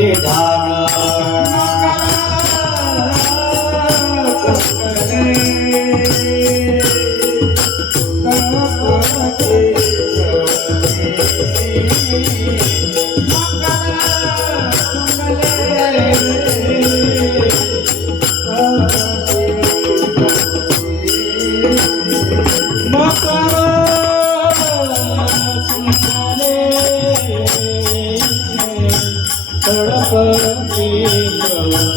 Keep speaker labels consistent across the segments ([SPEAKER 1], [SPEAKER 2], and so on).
[SPEAKER 1] Yeah. Música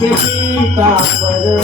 [SPEAKER 1] के पीताम्बर